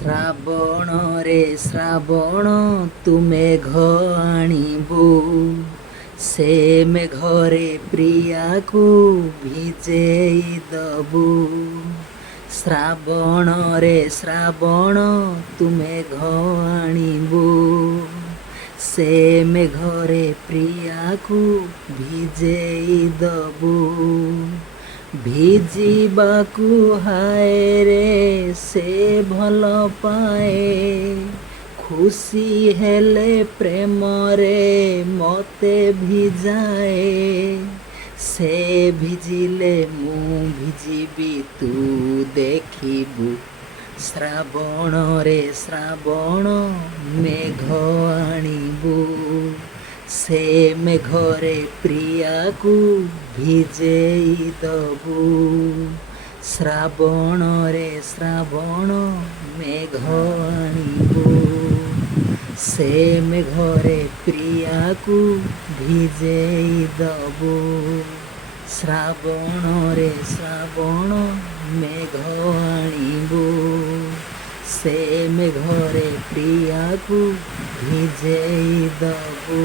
ଶ୍ରାବଣରେ ଶ୍ରାବଣ ତୁ ମେଘ ଆଣିବୁ, ସେ ମେଘରେ ପ୍ରିୟାକୁ ଭିଜେଇ ଦବୁ। ଶ୍ରାବଣରେ ଶ୍ରାବଣ ତୁ ମେଘ ଆଣିବୁ, ସେ ମେଘରେ ପ୍ରିୟାକୁ ଭିଜେଇ ଦବୁ। ଭିଜିବାକୁ ହାୟରେ ସେ ଭଲ ପାଏ, ଖୁସି ହେଲେ ପ୍ରେମରେ ମୋତେ ଭିଜାଏ। ସେ ଭିଜିଲେ ମୁଁ ଭିଜିବି ତୁ ଦେଖିବୁ, ଶ୍ରାବଣରେ ଶ୍ରାବଣ ମେଘ ଆଣିବୁ, ସେ ମେଘରେ ପ୍ରିୟାକୁ ଭିଜେଇ ଦବୁ। ଶ୍ରାବଣରେ ଶ୍ରାବଣ ମେଘ ଆଣିବୁ, ସେ ମେଘରେ ପ୍ରିୟାକୁ ଭିଜେଇ ଦବୁ। ଶ୍ରାବଣରେ ଶ୍ରାବଣ ମେଘ ଆଣିବୁ, ସେ ମେଘରେ ପ୍ରିୟାକୁ ଭିଜେଇ ଦବୁ।